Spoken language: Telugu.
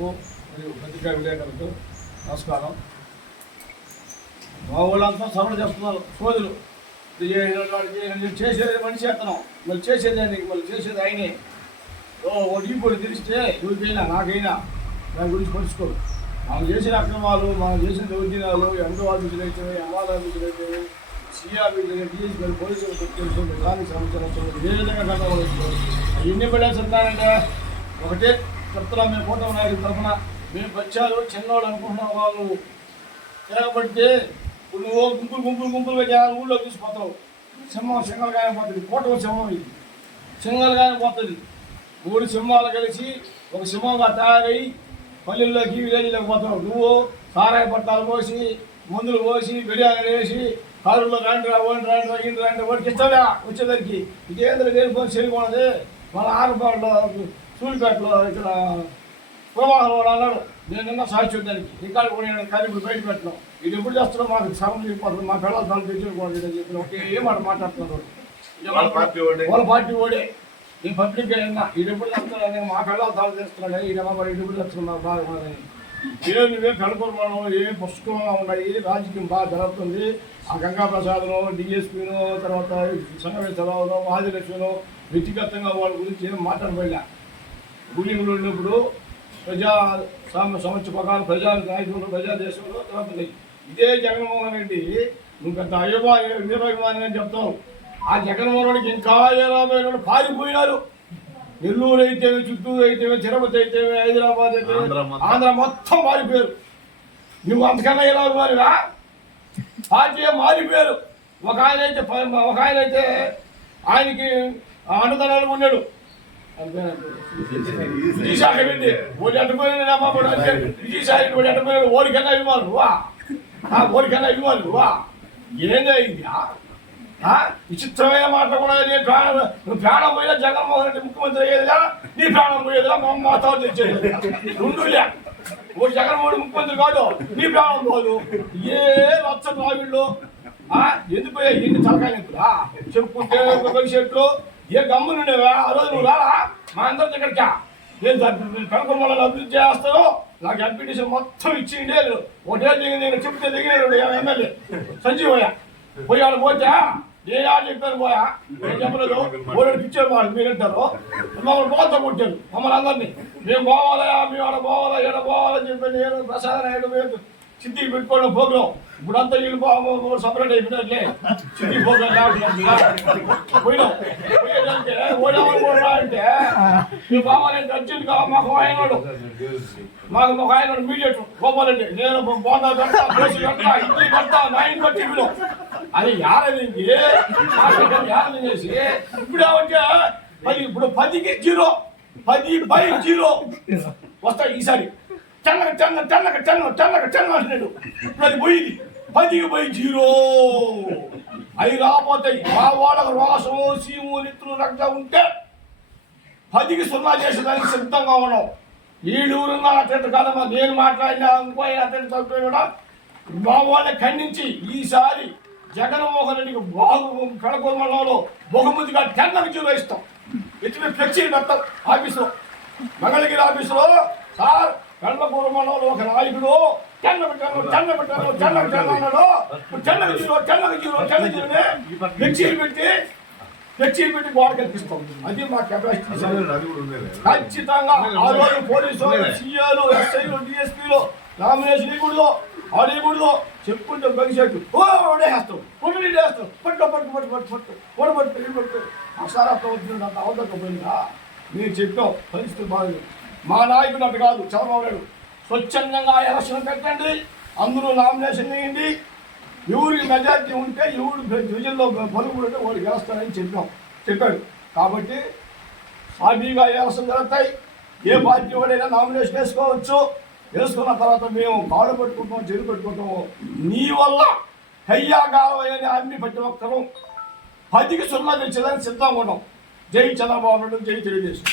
మిత్రులకు మరియు పత్రికా విలేకరులకు నమస్కారం. మా వాళ్ళంతా సభలు చేస్తున్నారు సోదరులు. చేసేది మనిషి చేస్తున్నాం, మళ్ళీ చేసేదాన్ని మళ్ళీ చేసేది ఆయనే. ఒకటి కూడా తెలిస్తే ఎవరికైనా నాకైనా దాని గురించి పంచుకోరు. మనం చేసిన అక్రమాలు, మనం చేసిన దౌర్జన్యాలు, ఎంతో ఆఫీసులు అయితే ఎంఆర్ ఆఫీసులు అయితే సిఆర్ ఆఫీసులు డిఎస్పీ పోలీసులు తెలుసు, ట్రాఫిక్ సంవత్సరం ఏ విధంగా కట్టవాలి. ఎన్ని బిడ్డలు ఉన్నారంటే ఒకటే చెప్తున్నాం. మేము కూటమి నాయకుల తరఫున మేము బచ్చాలు చిన్నవాళ్ళు అనుకుంటున్నాం. వాళ్ళు తేగబడితే నువ్వు గుంపులుగా ఊళ్ళో తీసుకుపోతావు. సింహం సింగల్గానే పోతుంది, కూటమి సింహం ఇది సింగల్గానే పోతుంది. 3 సింహాలు కలిసి ఒక సింహంగా తయారై పల్లెల్లోకి విలేజ్లోకి పోతావు. నువ్వు సారాయి పట్టాలు పోసి, మందులు పోసి, బిర్యానీలు వేసి, కారులో రాండ్రా వాడికి ఇస్తాడా వచ్చేదానికి ఇదేంద్ర దేనిపోయి చేయకూడదు. మన ఆరుపాట్లో సూర్యపేటలో ఇక్కడ ప్రవాహం వాడు అన్నాడు, నేను నిన్న సాక్షి దానికి రికార్డు కూడా కానీ ఇప్పుడు బయట పెట్టడం. ఇది ఎప్పుడు చేస్తున్నాం మాకు సమయం చెప్పిపోతుంది. మా పిల్లలు తను తెచ్చుకోవాలి చెప్పిన ఒకే మాట మాట్లాడుతున్నారు. వాళ్ళ పార్టీ ఓడే ఈ పబ్లిక్ అయినా ఇది ఎప్పుడు చేస్తున్నాడు, మా పిల్లలు తను తెస్తున్నాడు. ఈ నెల మరి ఇది ఎప్పుడు చేస్తున్నారు బాగా నువ్వే కనుకోవడం ఏం పుస్తకంగా ఉన్నాయి. రాజకీయం బాగా జరుగుతుంది. ఆ గంగా ప్రసాద్ను, డిఎస్పీను, తర్వాత సంగమేశ్వరరావును, ఆదిలక్ష్మిను వ్యక్తిగతంగా వాళ్ళ గురించి ఏం మాట్లాడబోయా. గుళ్ళింగులు ఉన్నప్పుడు ప్రజా సమస్య ప్రకారం ప్రజా నాయకులు ప్రజాదేశంలో జరుగుతుంది. ఇదే జగన్మోహన్ రెడ్డి నువ్వు పెద్ద అభిమాని అని చెప్తావు. ఆ జగన్మోహన్ రెడ్డికి ఇంకా 20 పారిపోయినారు. నెల్లూరు అయితే, చిత్తూరు అయితే, తిరుపతి అయితే, హైదరాబాద్ అయితే, ఆంధ్ర మొత్తం మారిపోయారు. నువ్వు అంతకన్నా ఎలా మారిరా? పార్టీ మారిపోయారు. ఒక ఆయన అయితే ఆయనకి అన్నదానాలు ఉన్నాడు. విజయసాయి రెడ్డి ఓడి అడ్డుపోయినాడు. విజయసాయి రెడ్డి ఓడి అడ్డుపోయినాడు. ఓడికన్నా ఇవ్వాలి వా, ఓడికన్నా ఇవ్వాలి వా. ఏందా ఇది? విచిత్రమైన మాట కూడా. నువ్వు ప్రాణం పోయినా జగన్మోహన్ రెడ్డి ముఖ్యమంత్రి అయ్యేదిగా, నీ ప్రాణం పోయేదిగా, మా మాతో తెచ్చేది రెండులే. ఓడి జగన్మోహన్ ముఖ్యమంత్రి కాదు, నీ ప్రాణం పోదు. ఏ రచ్చ రావిళ్ళు ఎందుకు ఎన్ని తలకాయ నింపులా చెప్పుకుంటే భవిష్యత్తులో ఏ గమ్మునుండేవా? ఆ రోజు నువ్వు రాలా మా అందరి దగ్గరికా? నేను కనుకొమ్మల అభివృద్ధి చేస్తాను. నాకు ఎంపీటీసీ మొత్తం ఇచ్చిండే ఒకటే నేను చెప్తే దిగినాడు ఎమ్మెల్యే సంజీవయ్య. పోయాడు పోతే నేను ఆడ చెప్పాను పోయా, నేను చెప్పలేదు. ఓడి పిచ్చారు వాళ్ళు మీరంటారు. మమ్మల్ని పోతా కొట్టారు మమ్మల్ని అందరినీ. మేము పోవాలా, మేము ఆడ పోవాలా, ఈడ పోవాలని చెప్పి నేను ప్రసాద్ నాయుడు సిద్ధికి పెట్టుకోవడం ప్రోగ్రాం. ఇప్పుడంతా వీళ్ళు సపరేట్ అయిపోయినట్లే సిద్ధి ప్రోగ్రాం పోయినాం. పోయేదంటే ఓడేవాడు అంటే మేము బావాలంటే అర్జెంట్గా మాకు ఆయనడు మీడియేటర్ గోపాలంటే నేను బోండా పెడతా, దోశ పెడతా, ఇడ్లీ పెడతా, నాయన బట్టి ఇవ్వడం. అది యారదించి యారది చేసి ఇప్పుడేమంటే ఇప్పుడు 10కి 0, 10/0 వస్తాయి ఈసారి. చల్లగా అంటున్నాడు. ఇప్పుడు అది పోయింది 10/0. అవి రాబోతాయి. మా వాళ్ళకు రోషము, సీము, నిత్తులు రక్తం ఉంటే 10కి 0 చేసేదానికి సిద్ధంగా ఉన్నాం. ఈడూరున్న అటెంట్ కాదమ్మా. నేను మాట్లాడినా ఇంకో అటెంట్ చదువుతాయి కూడా మా వాళ్ళని ఖండించి ఈసారి జగన్మోహన్ రెడ్డికి కడకూరు మండలంలో బహుమతిగా 10/0 ఇస్తాం. ఇచ్చిన ఫ్లెక్సీలు పెడతాం ఆఫీసులో, మంగళగిరి ఆఫీసులో. సార్ కడకూరు మండలంలో ఒక నాయకుడు 10 పెట్టాను అన్నాడు. 10/0 ఫ్లెక్సీలు పెట్టి గోడ కల్పిస్తాం. అది మా కెపాసిటీ. ఖచ్చితంగా ఆ రోజు పోలీసు సీఆర్లు, ఎస్ఐలు, డిఎస్పీలు నామినేషన్ ఇవ్వకూడదు, ఆడకూడదు చెప్పుకుంటే భవిష్యత్తు ఓడేస్తాం, కొట్టుడేస్తాం, పట్టు అసారత్వం వచ్చింది. అంత అవదకపోయిందా? మీరు చెప్పాం పరిస్థితులు బాగుంది. మా నాయకుడు అటు కాదు, చంద్రబాబు నాయుడు స్వచ్ఛందంగా ఎలక్షన్ పెట్టండి, అందరూ నామినేషన్ వేయండి. ఎవరికి మెజారిటీ ఉంటే ఎవరు డివిజన్లో పలుకుడు ఉంటే వాడు గెలుస్తారని చెప్పాడు. కాబట్టి సాఫీగా ఎలక్షన్ జరుగుతాయి. ఏ పార్టీ వాడైనా నామినేషన్ వేసుకోవచ్చు. వేసుకున్న తర్వాత మేము కాళ్ళు పెట్టుకుంటాం, చెరు పెట్టుకుంటాము. నీ వల్ల కయ్యా గాలవని అన్ని ప్రతి ఒక్కరూ 10కి 0 తెచ్చేదానికి సిద్ధంగా ఉన్నాం. జై చంద్రబాబు నాయుడు, జై తెలుగుదేశం.